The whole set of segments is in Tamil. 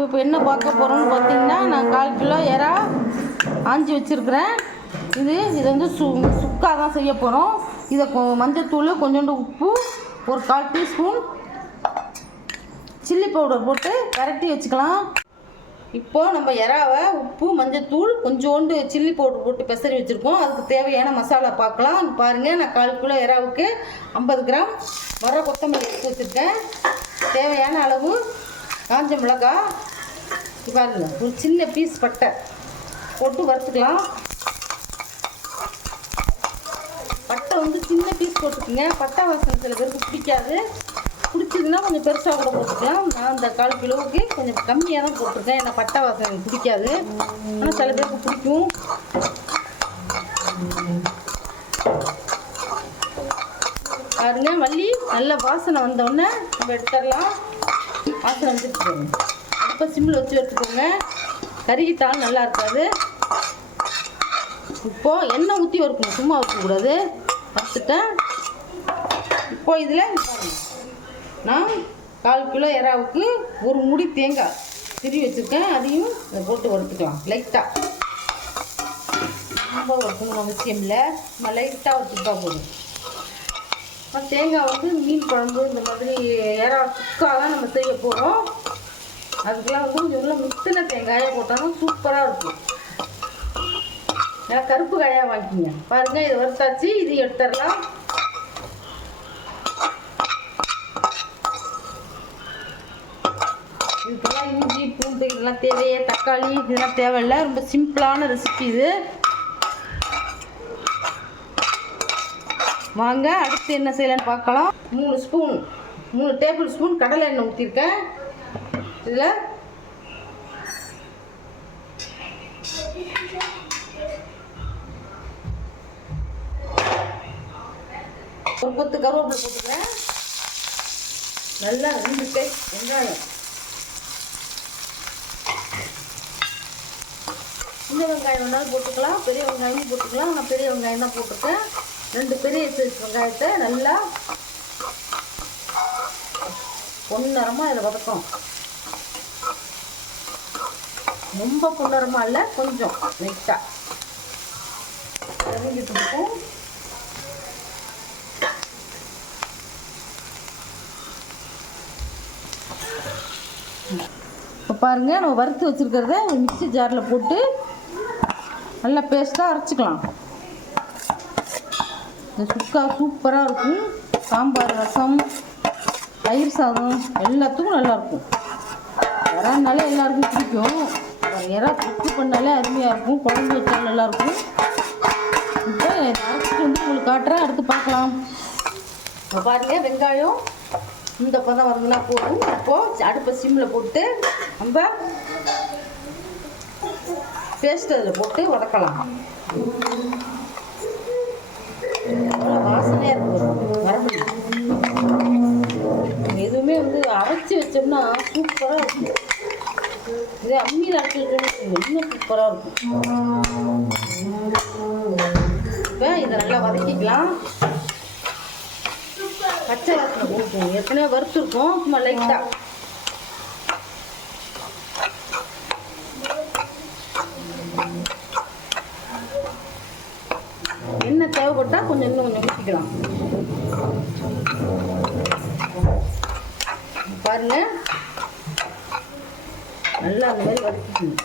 நம்ம இப்போ என்ன பார்க்க போகிறோம்னு பார்த்தீங்கன்னா, நான் 1/4 கிலோ எறா ஆஞ்சி வச்சுருக்கிறேன். இதை வந்து சுக்கா தான் செய்ய போகிறோம். இதை மஞ்சத்தூள், கொஞ்சோண்டு உப்பு, ஒரு 1/4 டீஸ்பூன் சில்லி பவுடர் போட்டு கரட்டி வச்சுக்கலாம். இப்போது நம்ம எறாவை உப்பு, மஞ்சத்தூள், கொஞ்சோண்டு சில்லி பவுடர் போட்டு பெசரி வச்சுருக்கோம். அதுக்கு தேவையான மசாலா பார்க்கலாம். பாருங்கள், நான் 1/4 கிலோ எறாவுக்கு 50 கிராம் வர கொத்தமல்லி எடுத்து வச்சுருக்கேன். தேவையான அளவு காஞ்ச மிளகாய், பாருங்கள், ஒரு சின்ன பீஸ் பட்டை போட்டு வறுத்துக்கலாம். பட்டை வந்து சின்ன பீஸ் போட்டுக்குங்க. பட்டை வாசனை சில பேருக்கு பிடிக்காது. பிடிச்சதுன்னா கொஞ்சம் பெருசாக கூட போட்டுக்கலாம். நான் இந்த 1/4 கிலோவுக்கு கொஞ்சம் கம்மியாக தான் போட்டிருக்கேன். ஏன்னா பட்டை வாசனை பிடிக்காது. ஆனால் சில பேருக்கு பிடிக்கும். பாருங்க, மல்லி நல்ல வாசனை வந்தோடனே நம்ம எடுத்துடலாம். வாசனை வந்துட்டு இப்போ சிம்மில் வச்சு எடுத்துக்கோங்க. கருகிட்டாலும் நல்லா இருக்காது. இப்போது எண்ணெய் ஊற்றி வறுக்கணும், சும்மா வறுக்கக்கூடாது. வறுத்துட்டேன். இப்போ இதில் நான் 1/4 கிலோ எறாவுக்கு ஒரு முடி தேங்காய் திருவி வச்சுருக்கேன். அதையும் இதை போட்டு வறுத்துக்கலாம். லைட்டாக, ரொம்ப வறுக்கணும் அவசியம் இல்லை. நம்ம லைட்டாக வறுத்துட்டா போதும். தேங்காய் வந்து மீன் குழம்பு, இந்த மாதிரி எறா சுக்கா தான் நம்ம செய்ய போகிறோம். அதுக்கெல்லாம் வந்து கொஞ்சம் உள்ள முத்தின தேங்காயை போட்டாலும் சூப்பராக இருக்கும். ஏன்னா கருப்பு காயாக வாங்கிக்கிங்க. பாருங்கள், இதை வறுத்தாச்சு. இது எடுத்துடலாம். இதுக்கெல்லாம் இஞ்சி, பூண்டு இதெல்லாம் தேவையே, தக்காளி இதெல்லாம் தேவையில்லை. ரொம்ப சிம்பிளான ரெசிபி இது. வாங்க அடுத்து என்ன செய்யலான்னு பார்க்கலாம். 3 டேபிள் ஸ்பூன் கடலை எண்ணெய் ஊற்றிருக்கேன். இதில் ஒரு கொத்து கருவேப்பிலை போட்டுக்கிறேன். நல்லா 2 கை வெங்காயம். சின்ன வெங்காயம் வேணாலும் போட்டுக்கலாம், பெரிய வெங்காயமும் போட்டுக்கலாம். நான் பெரிய வெங்காயம் தான் போட்டிருக்கேன். 2 பெரிய சைஸ் வெங்காயத்தை நல்லா பொன்னிறமாக இதில் வதக்கணும். ரொம்ப பொன்னிறமாக இல்லை, கொஞ்சம் லைட்டாக வதங்கிட்டு இருக்கும். இப்போ பாருங்கள், நம்ம வறுத்து வச்சுருக்கிறத மிக்ஸி ஜாரில் போட்டு நல்லா பேஸ்ட்டாக அரைச்சிக்கலாம். இந்த சுக்கா சூப்பராக இருக்கும். சாம்பார், ரசம், தயிர் சாதம் எல்லாத்துக்கும் நல்லாயிருக்கும். எறானாலே எல்லாருக்கும் பிடிக்கும். எறா குக்கு பண்ணாலே அருமையாக இருக்கும். குழம்பு வச்சாலும் நல்லாயிருக்கும். இப்போ அரைச்சிட்டு வந்து உங்களுக்கு காட்டுறேன். அடுத்து பார்க்கலாம். இப்போ பாருங்கள், வெங்காயம் இந்த பதம் வருதுன்னா போதும். இப்போது அடுப்பை சிம்மில் போட்டு நம்ம பேஸ்ட் அதில் போட்டு வதக்கலாம். வாசனையாக இருக்கும். வரம்பு எதுவுமே வந்து அரைச்சி வச்சோம்னா சூப்பராக இருக்கும். இதே அம்மியில் அரைச்சி வச்சோம்னா இன்னும் சூப்பராக இருக்கும். இப்போ இதை நல்லா வதக்கிக்கலாம். பச்சை வாசனை போட்டுக்கோங்க. ஏற்கனவே வறுத்துருக்கோம். சும்மா லைட்டாக எண்ணெய் தேவைப்பட்டால் கொஞ்சம் இன்னும் கொஞ்சம் ஊற்றிக்கலாம். பாருங்க, நல்லா அந்த மாதிரி வதக்கிக்கணும்.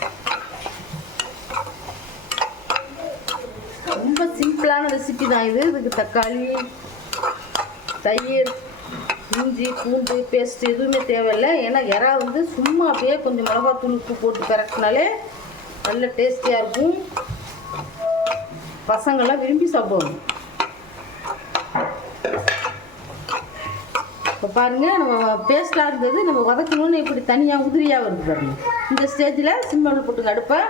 ரொம்ப சிம்பிளான ரெசிபி தான் இது. இதுக்கு தக்காளி, தயிர், இஞ்சி, பூண்டு பேஸ்ட் எதுவுமே தேவையில்லை. ஏன்னா எறா வந்து சும்மா அப்படியே கொஞ்சம் மிளகாத்தூள், உப்பு போட்டு கரெக்ட்னாலே நல்ல டேஸ்டியாக இருக்கும். பசங்கள்லாம் விரும்பி சாப்பிடுவாங்க. இப்போ பாருங்கள், நம்ம பேஸ்ட்டாக இருந்தது நம்ம வதக்கணும்னு இப்படி தனியாக உதிரியாக வருது பாருங்கள். இந்த ஸ்டேஜில் சிம்மில் போட்டுங்க அடுப்பை.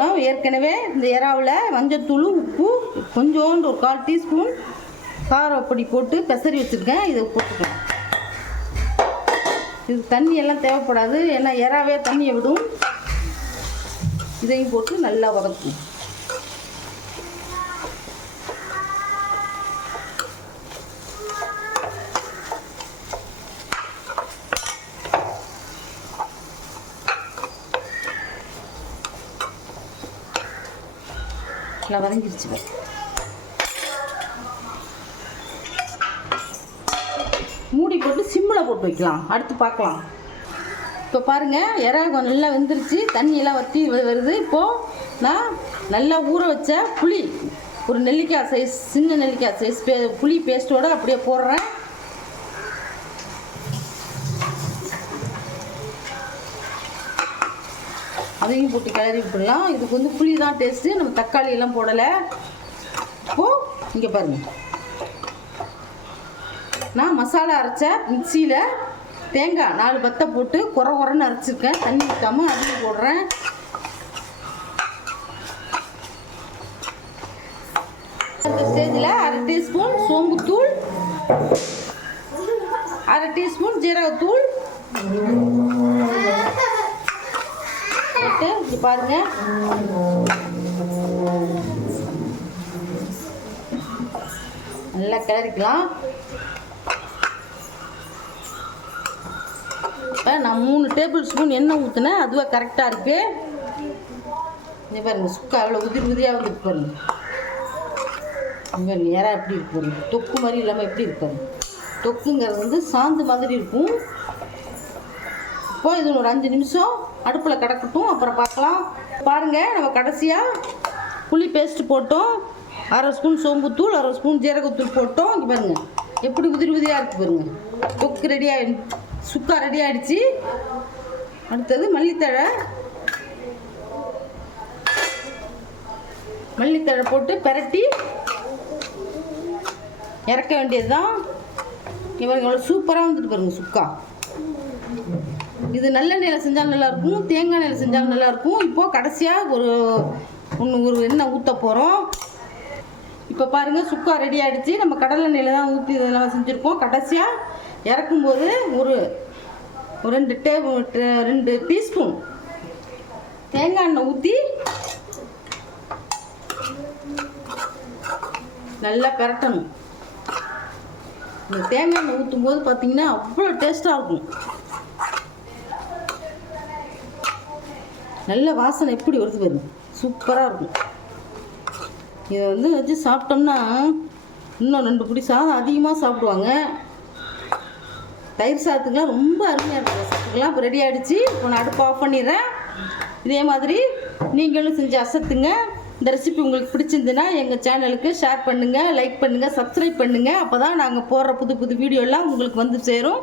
நான் ஏற்கனவே இந்த எறாவில் மஞ்சத்தூள், உப்பு, கொஞ்சோண்டு ஒரு 1/4 டீஸ்பூன் காரப்பொடி போட்டு பெசரி வச்சுருக்கேன். இதை போட்டுக்கலாம். இது தண்ணி எல்லாம் தேவைப்படாது. ஏன்னா எறாவே தண்ணியை விடும். இதையும் போட்டு நல்லா வதக்கும். நல்லா வதங்கிடுச்சு. மூடி போட்டு சிம்மில் போட்டு வைக்கலாம். அடுத்து பார்க்கலாம். இப்போ பாருங்கள், இறா நல்லா வெந்துருச்சு, தண்ணியெல்லாம் வற்றி வருது. இப்போது நான் நல்லா ஊற வச்ச புளி, ஒரு நெல்லிக்காய் சைஸ், சின்ன நெல்லிக்காய் சைஸ் புளி பேஸ்ட்டோடு அப்படியே போடுறேன். அதையும் போட்டு கிளறி விட்டுடலாம். இதுக்கு வந்து புளி தான் டேஸ்ட்டு, நம்ம தக்காளி எல்லாம் போடலை. இப்போது இங்கே பாருங்கள், நான் மசாலா அரைச்ச மிக்சியில் தேங்காய் 4 பத்தை போட்டு குறன்னு அரைச்சிருக்கேன். தண்ணி ஊற்றாமல் அதையும் போடுறேன். அந்த ஸ்டேஜில் 1/2 டீஸ்பூன் சோம்புத்தூள், 1/2 டீஸ்பூன் ஜீரகத்தூள் போட்டு இது பாருங்கள், நல்லா கிளறிக்கலாம். இப்போ நான் 3 டேபிள் ஸ்பூன் எண்ணெய் ஊற்றினேன், அதுவே கரெக்டாக இருக்குது. இது பாருங்கள், சுக்கா அவ்வளோ உதிரியாக வந்துட்டு பாருங்க. பாருங்க இறா எப்படி இருக்கு பாருங்க, தொக்கு மாதிரி இல்லாமல் எப்படி இருப்பாரு. தொக்குங்கிறது வந்து சாந்து மாதிரி இருக்கும். இப்போ இது ஒரு 5 நிமிஷம் அடுப்பில் கிடக்கட்டும், அப்புறம் பார்க்கலாம். பாருங்கள், நம்ம கடைசியாக புளி பேஸ்ட்டு போட்டோம், 1/2 ஸ்பூன் சோம்புத்தூள், 1/2 ஸ்பூன் ஜீரகத்தூள் போட்டோம். இங்கே பாருங்கள் எப்படி உதிரியாக இருக்குது பாருங்கள். தொக்கு ரெடியாக, சுக்கா ரெடி ஆகிடுச்சு. அடுத்தது மல்லித்தழை போட்டு பெரட்டி இறக்க வேண்டியது தான். இவங்க எவ்வளோ சூப்பராக வந்துட்டு பாருங்கள் சுக்கா. இது நல்லெண்ணெயில் செஞ்சாலும் நல்லாயிருக்கும், தேங்காய் எண்ணெயில் செஞ்சாலும் நல்லாயிருக்கும். இப்போது கடைசியாக ஒரு எண்ணெய் ஊற்ற போகிறோம். இப்போ பாருங்கள், சுக்கா ரெடி ஆகிடுச்சு. நம்ம கடலை எண்ணெயில் தான் ஊற்றி இதெல்லாம் செஞ்சுருக்கோம். கடைசியாக இறக்கும்போது ஒரு 2 டீஸ்பூன் தேங்காய் எண்ணெய் ஊற்றி நல்லா பெரட்டணும். இந்த தேங்காய் எண்ணெய் ஊற்றும் போது பார்த்தீங்கன்னா அவ்வளோ டேஸ்ட்டாக இருக்கும். நல்ல வாசனை எப்படி வருது பாருங்க, சூப்பராக இருக்கும். இதை வந்து வச்சு சாப்பிட்டோம்னா இன்னும் 2 பிடி சாதம் அதிகமாக சாப்பிடுவாங்க. தயிர் சாதத்துக்குலாம் ரொம்ப அருமையாக இருக்கும். சாப்பிட்டுக்கலாம். இப்போ ரெடி ஆகிடுச்சு. இப்போ நான் அடுப்பு ஆஃப் பண்ணிடுறேன். இதே மாதிரி நீங்களும் செஞ்சு அசத்துங்க. இந்த ரெசிபி உங்களுக்கு பிடிச்சிருந்துன்னா எங்கள் சேனலுக்கு ஷேர் பண்ணுங்கள், லைக் பண்ணுங்கள், சப்ஸ்கிரைப் பண்ணுங்கள். அப்போ தான் நாங்கள் போடுற புது வீடியோலாம் உங்களுக்கு வந்து சேரும்.